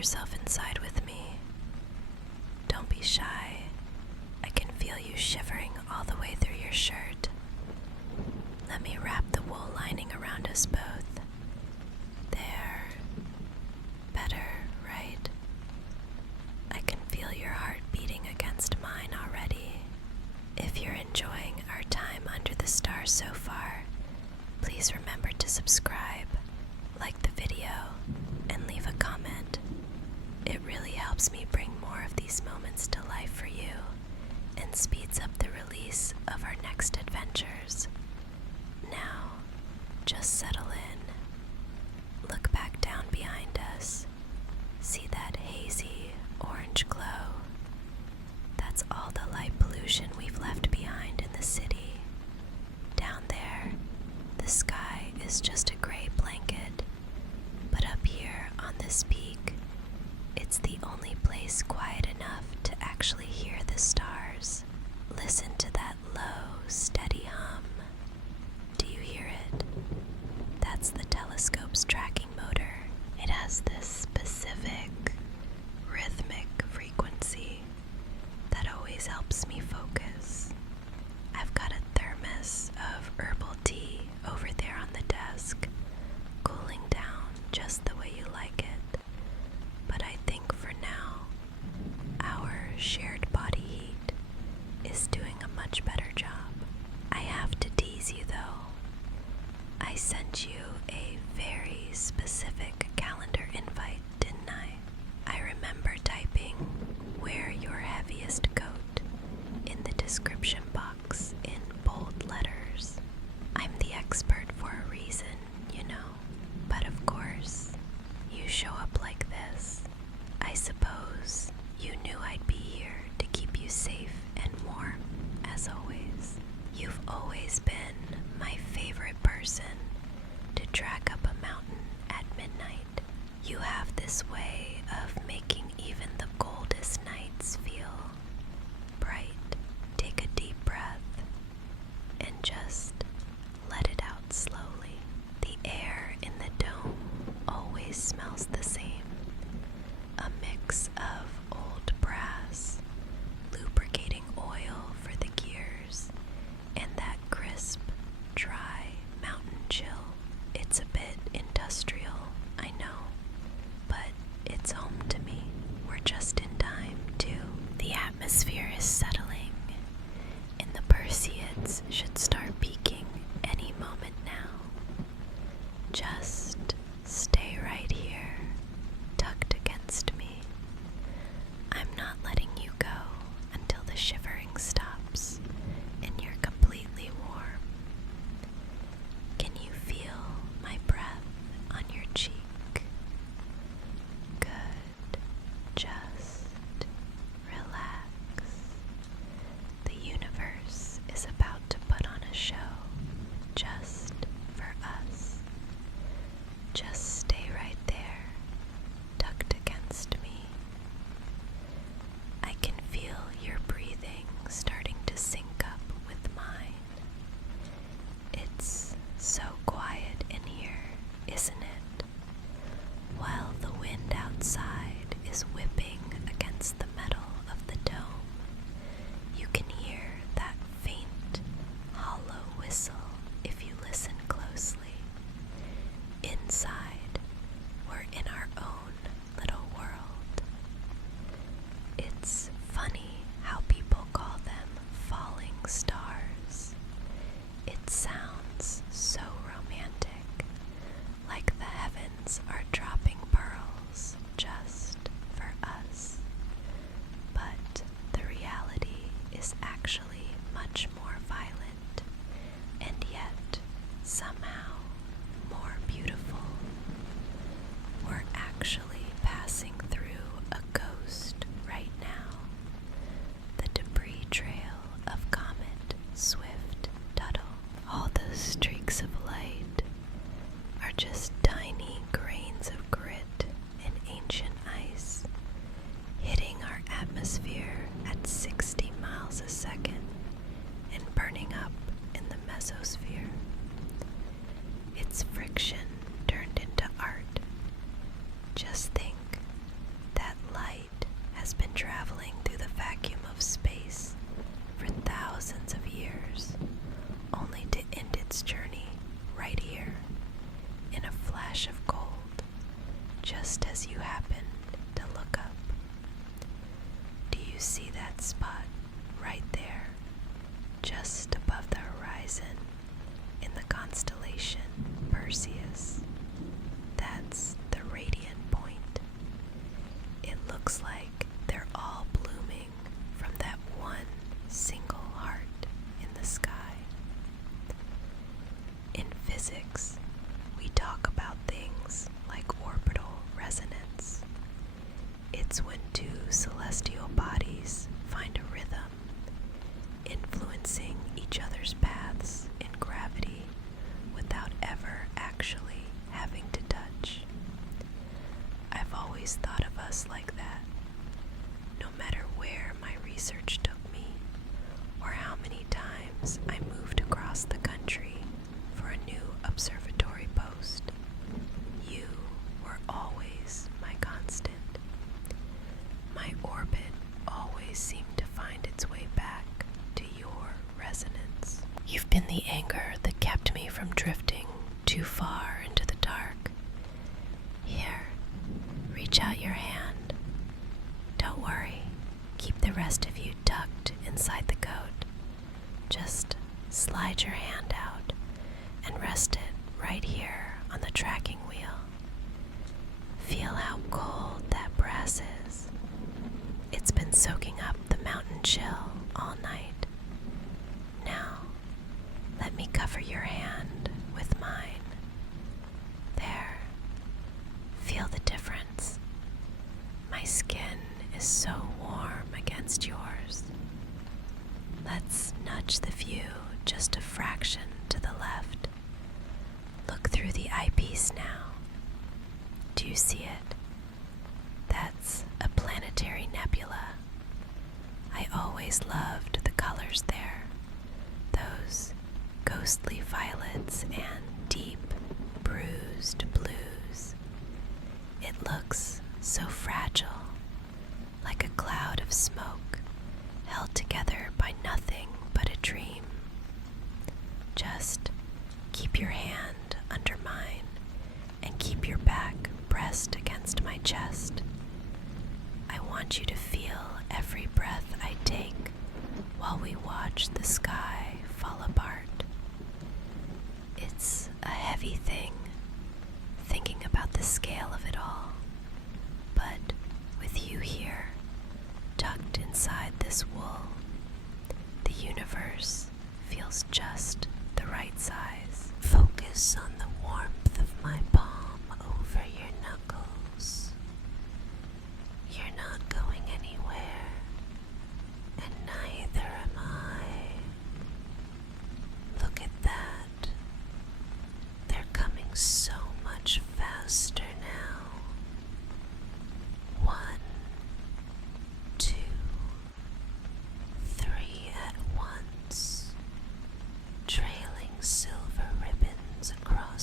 yourself inside with me. Don't be shy. I can feel you shivering all the way through your shirt. Let me wrap the wool lining around us both. There. Better, right? I can feel your heart beating against mine already. If you're enjoying our time under the stars so far, please remember to subscribe, like the video, and leave a comment. It really helps me bring more of these moments to life for you and speeds up the release of our next adventures. Now, just settle in. Look back down behind us. See that hazy orange glow? That's all the light pollution we've left behind in the city. Down there, the sky is just a gray blanket, but up here on this peak, it's the only place quiet enough to actually hear the stars. Listen to that low, steady hum. Do you hear it? That's the telescope's tracking motor. It has this specific, rhythmic frequency that always helps me focus. I've got a thermos of herbal tea over there on the desk, cooling down just the way you like it. But I think for now, our shared body heat is doing a much better job. I have to tease you though. I sent you a very specific calendar invite, didn't I? I remember typing "wear your heaviest coat" in the description box in bold letters. I'm the expert for a reason, you know. But of course, you show up like this. I suppose you knew I'd be here to keep you safe and warm, as always. You've always been my favorite person to track up a mountain at midnight. You have this way of making even the coldest nights feel bright. Take a deep breath and just let it out slowly. The air in the dome always smells the same. A mix of old brass, lubricating oil for the gears, and that crisp, dry mountain chill. It's a bit industrial, I know, but it's home to me. We're just in time, too. The atmosphere is settling, and the Perseids should start peaking any moment now. Just stay right here just as you happen to look up. Do you see that spot right there, just above the horizon in the constellation Perseus? That's the radiant point. It looks like they're all blooming from that one single heart in the sky. In physics, we talk about things like orbital resonance. It's when two celestial bodies find a rhythm, influencing each other's paths in gravity without ever actually having to touch. I've always thought of us like that. No matter where my research took me, or how many times I moved across the country for a new observatory post, you were always my constant. My orbit always seemed to find its way back to your resonance. You've been the anchor that kept me from drifting too far into the dark. Here, reach out your hand. Don't worry, keep the rest of you tucked inside the coat. Just slide your hand out and rest it right here on the tracking wheel. Feel how cold that brass is. It's been soaking up the mountain chill all night. Now, let me cover your hand with mine. There. Feel the difference. My skin is so warm against yours. Let's nudge the view just a fraction to the left. Look through the eyepiece now. Do you see it? That's a planetary nebula. I always loved the colors there. Those ghostly violets and deep, bruised blues. It looks so fragile, like a cloud of smoke held together by nothing but a dream. Just keep your hand under mine and keep your back pressed against my chest. I want you to feel every breath I take while we watch the sky fall apart. It's a heavy thing, thinking about the scale of it all, but with you here, tucked inside this wool, the universe feels just the right size. Focus on the warmth of my palm over your knuckles. You're not going anywhere, and neither am I. Look at that. They're coming so much faster now. 1, 2, 3 at once, trailing silver ribbons across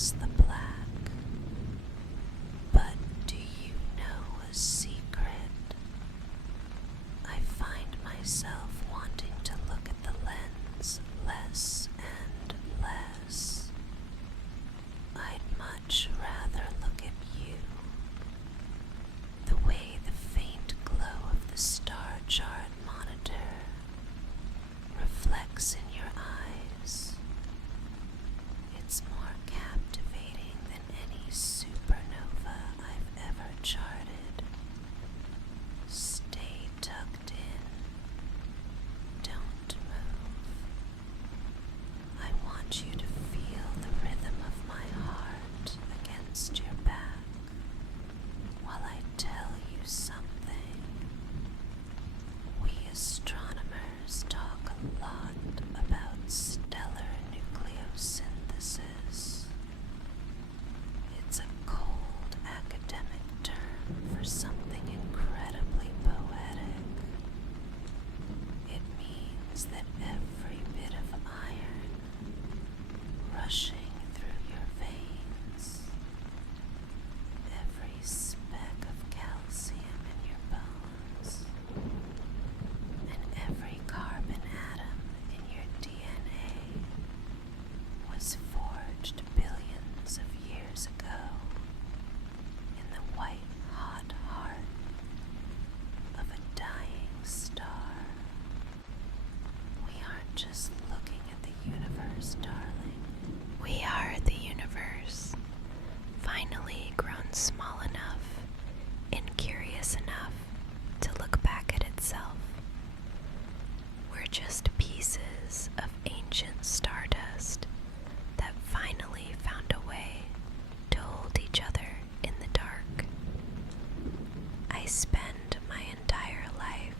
spend my entire life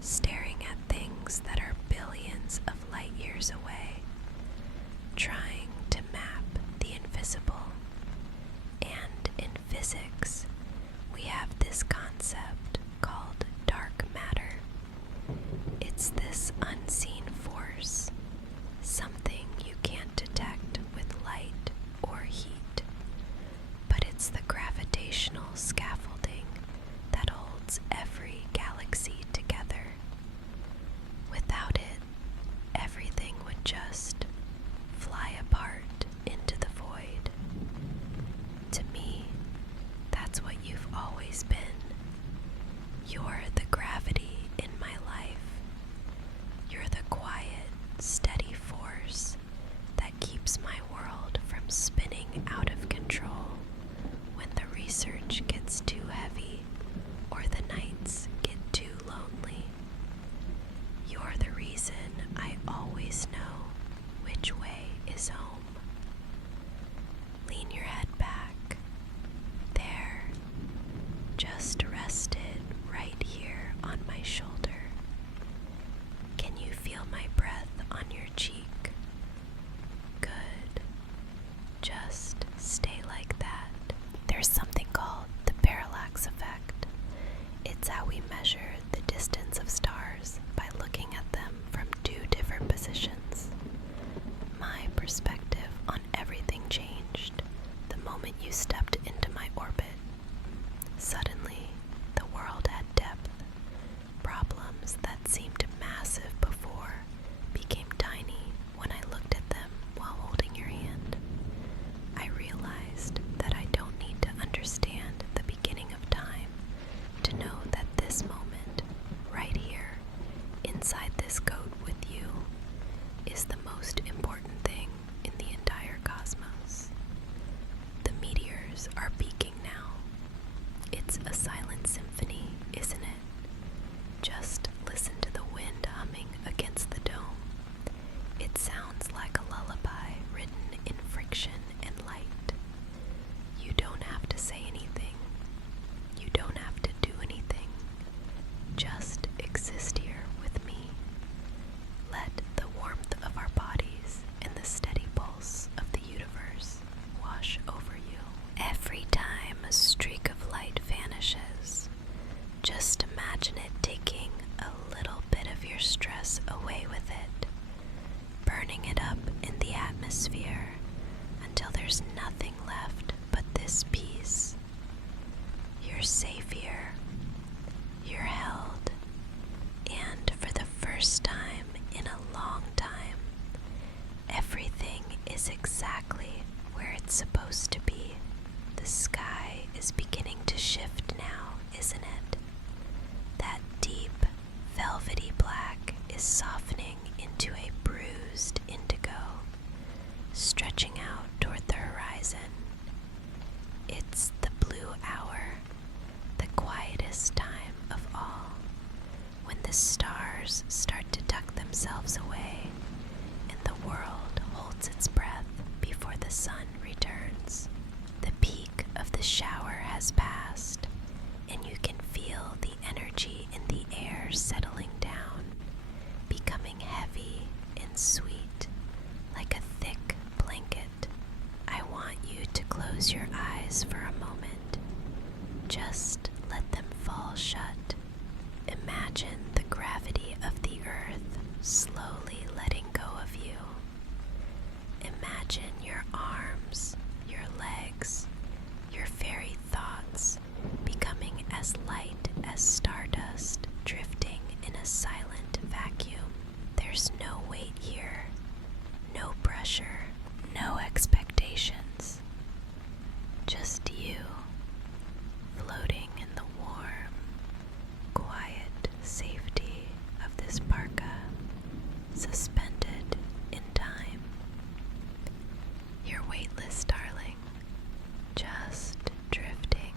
staring at things that are billions of light years away, trying to map the invisible. And in physics, we have this concept called dark matter. It's this unseen force, something you can't detect with light or heat, but it's the gravitational scaffolding that holds every galaxy together. Without it, everything would just fly apart into the void. To me, that's what you've always been. You're the gravity in my life. You're the quiet, steady force that keeps my world from spinning out of control when the research gets too heavy or the nights get too lonely. You're the reason I always know which way is home. Lean your head back. There, just rested right here on my shoulder. Can you feel my breath on your cheek? Good. Just stay like that. There's something called the parallax effect. It's how we measure the distance of stars by looking at them from two different positions. My perspective on everything changed the moment you stepped into my orbit. Suddenly, the world had depth. Problems that seemed massive before became tiny when I looked at them while holding your hand. I realized that I don't need to understand the beginning of time to know that this moment, right here, inside this coat with you, is the most important thing in the entire cosmos. The meteors are peaking now. It's a silent symphony, isn't it? Just listen to the wind humming against the dome. It sounds like a lullaby written in friction and light. You don't have to say anything. You don't have to do anything. Just exist here with me. Let the warmth of our bodies and the steady pulse of the universe wash over you. Every time a streak of light vanishes, just imagine it taking a little bit of your stress away with it, burning it up in the atmosphere until there's nothing left but this peace. You're safe here. You're held. And for the first time in a long time, everything is exactly where it's supposed to be. The sky is beginning to shift now, isn't it? That deep, velvety black is softening into a bruised indigo, stretching out toward the horizon. It's the blue hour, the quietest time of all, when the stars start to tuck themselves away and the world holds its breath before the sun returns. The peak of the shower has passed, and you can feel the energy in the air settling down, becoming heavy and sweet, like a thick blanket. I want you to close your eyes for a moment. Just let them fall shut. Imagine the gravity of the earth slowly letting go of you. Imagine your arms, your legs, your very thoughts becoming as light as stardust drifting in a silent vacuum. There's no weight here, no pressure, no expectations. Just you, floating in the warm, quiet safety of this parka, suspended in time. You're weightless, darling, just drifting.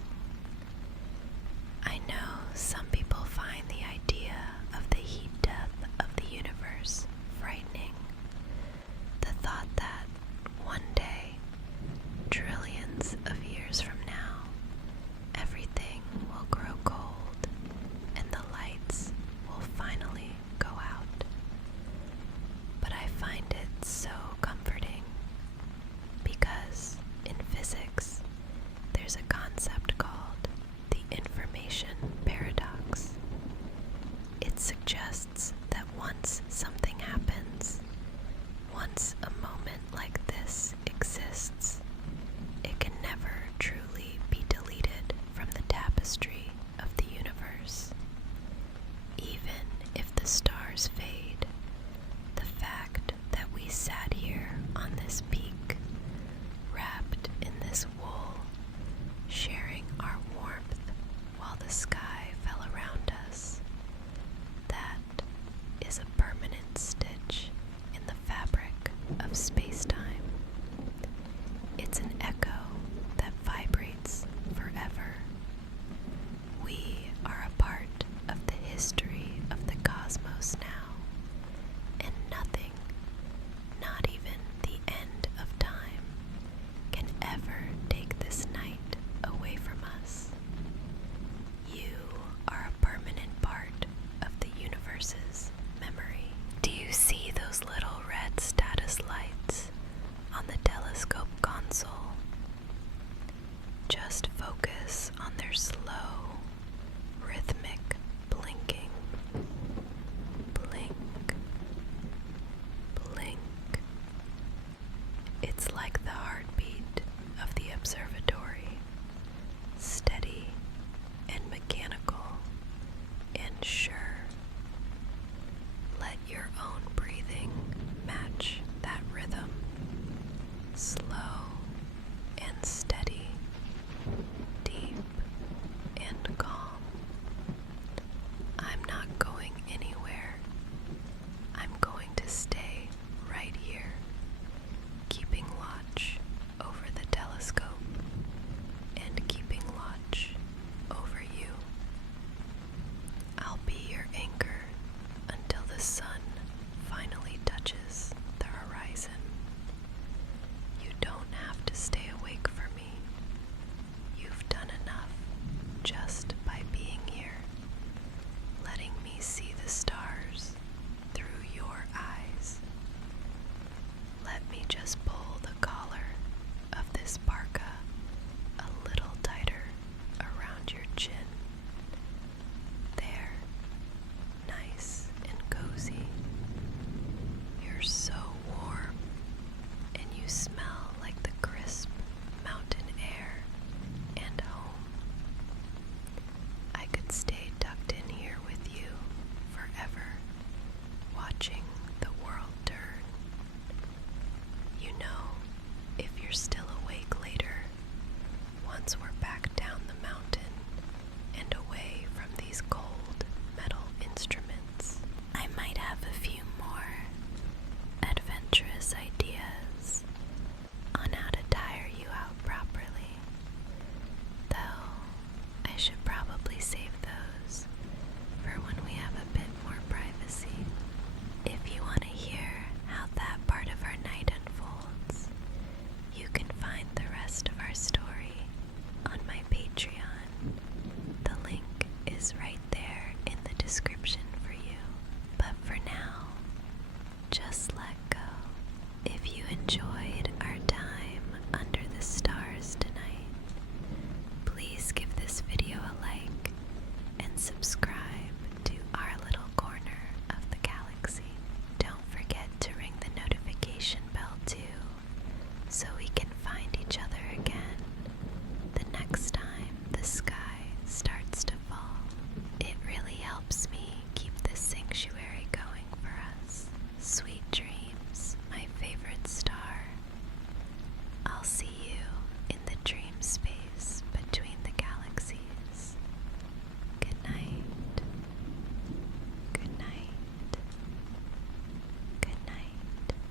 I know some